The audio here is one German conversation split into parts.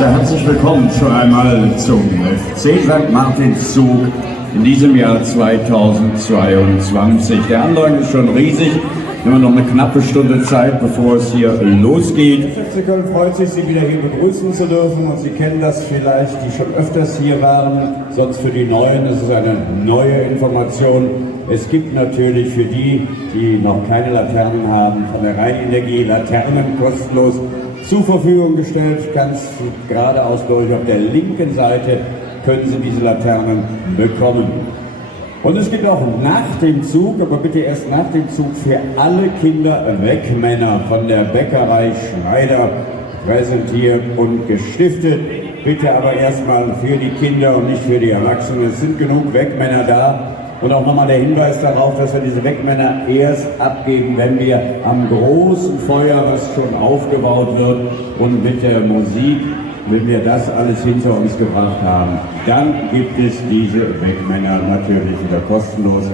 Herzlich willkommen zu einmal zum FC St. Martinszug in diesem Jahr 2022. Der Andrang ist schon riesig. Wir haben noch eine knappe Stunde Zeit, bevor es hier losgeht. Der FC Köln freut sich, Sie wieder hier begrüßen zu dürfen, und Sie kennen das vielleicht, die schon öfters hier waren. Sonst für die Neuen ist es eine neue Information. Es gibt natürlich für die, die noch keine Laternen haben, von der Rheinenergie Laternen kostenlos zur Verfügung gestellt. Ganz geradeaus durch auf der linken Seite können Sie diese Laternen bekommen. Und es gibt auch nach dem Zug, aber bitte erst nach dem Zug, für alle Kinder Wegmänner von der Bäckerei Schneider präsentiert und gestiftet. Bitte aber erstmal für die Kinder und nicht für die Erwachsenen. Es sind genug Wegmänner da. Und auch nochmal der Hinweis darauf, dass wir diese Wegmänner erst abgeben, wenn wir am großen Feuer, was schon aufgebaut wird, und mit der Musik, wenn wir das alles hinter uns gebracht haben, dann gibt es diese Wegmänner natürlich wieder kostenlos.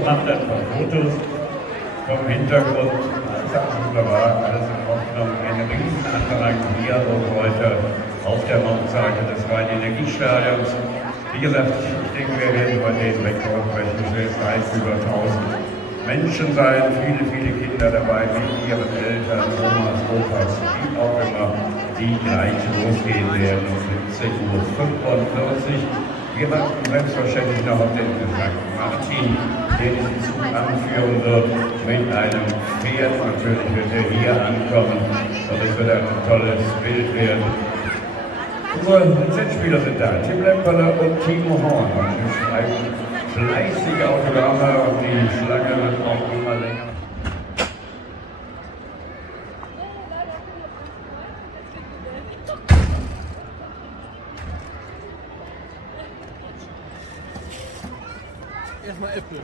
Macht ein paar Fotos vom Hintergrund. Das ist wunderbar, alles in Ordnung. Ein Riesenandrang hier und heute auf der Nordseite des Rhein-Energiestadions. Wie gesagt, ich denke, wir werden heute den Rekord brechen. Es werden weit über 1000 Menschen sein, viele, viele Kinder dabei, mit ihren Eltern, Omas, Opas, wie auch immer, die gleich losgehen werden um 17:45 Uhr. Wir warten selbstverständlich noch auf den St. Martin, der diesen Zug anführen wird, mit einem Pferd. Natürlich wird er hier ankommen und es wird ein tolles Bild werden. Unsere Lizenzspieler sind da, Tim Lemperle und Timo Horn. Und wir schreiben fleißige Autogramme und die Schlange wird auch immer länger. Erstmal Äpfel.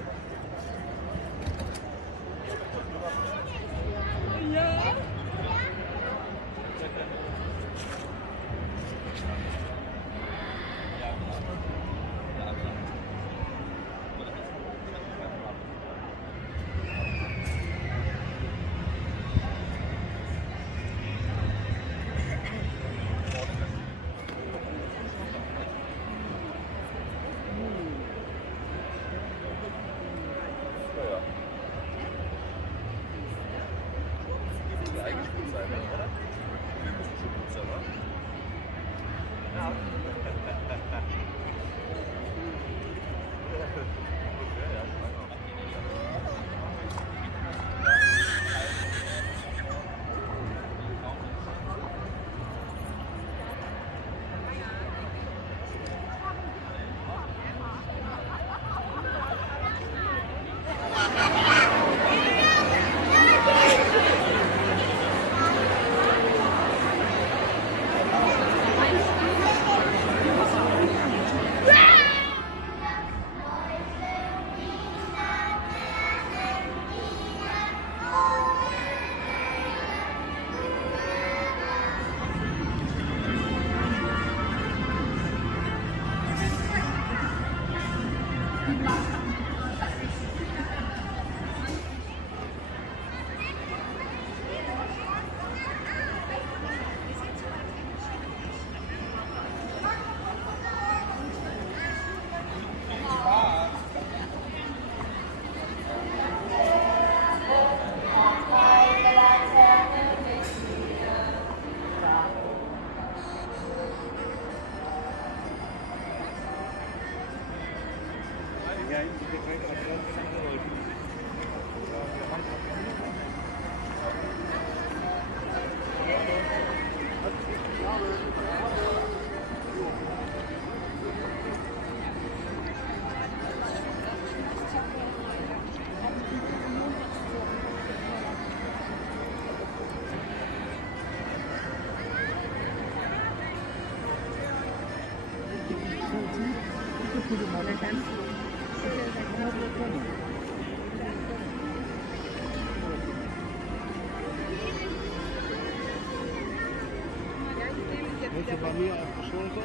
Welche bei mir auf die Schulter?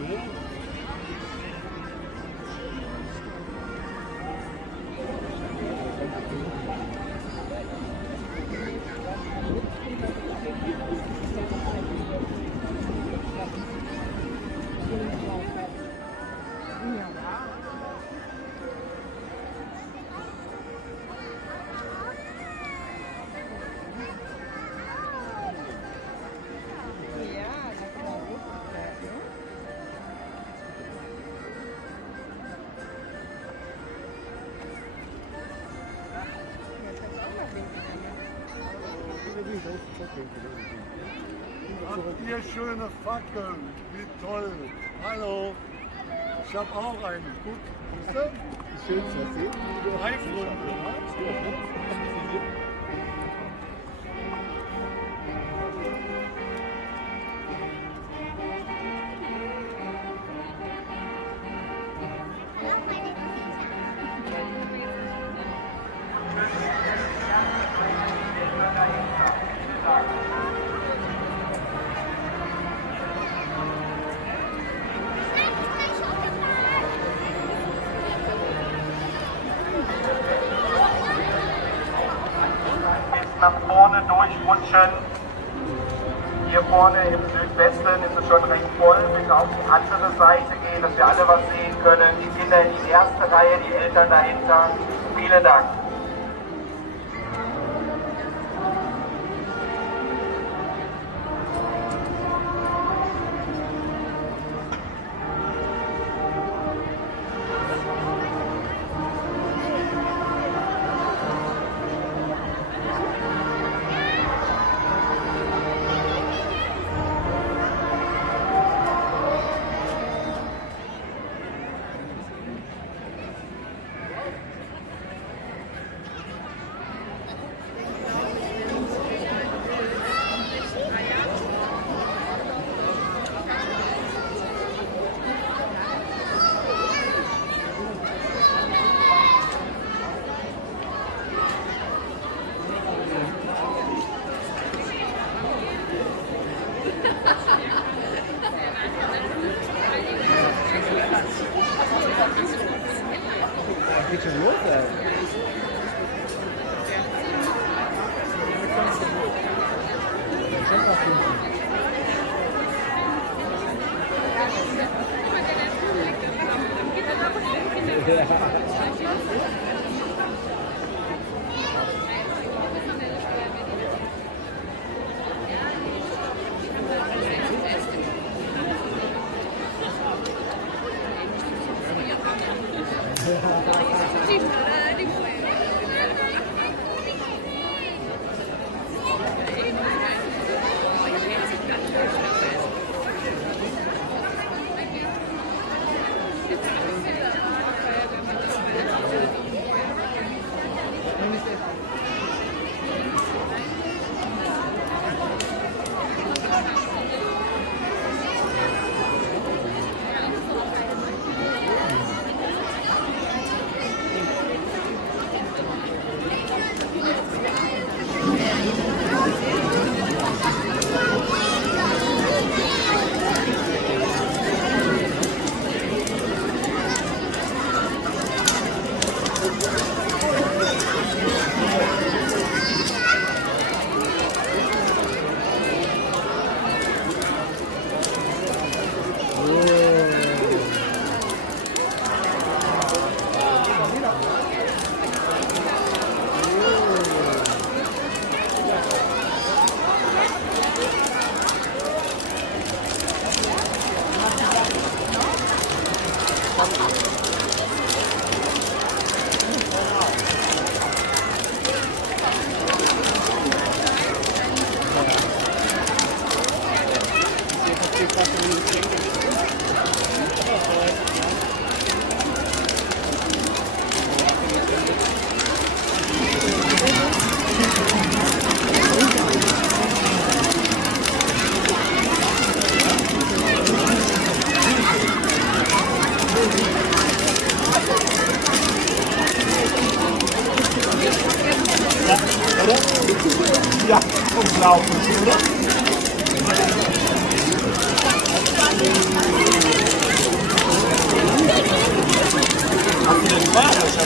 Ja? Habt ihr schöne Fackeln? Wie toll! Hallo! Ich habe auch eine. Guck, siehst du? Schön zu sehen. Drei Freunde. Nach vorne durchrutschen. Hier vorne im Südwesten ist es schon recht voll. Bitte auf die andere Seite gehen, dass wir alle was sehen können. Die Kinder in die erste Reihe, die Eltern dahinter. Vielen Dank. Geht schon los, ey. gelaufen ist, oder? Hast du den Spaß?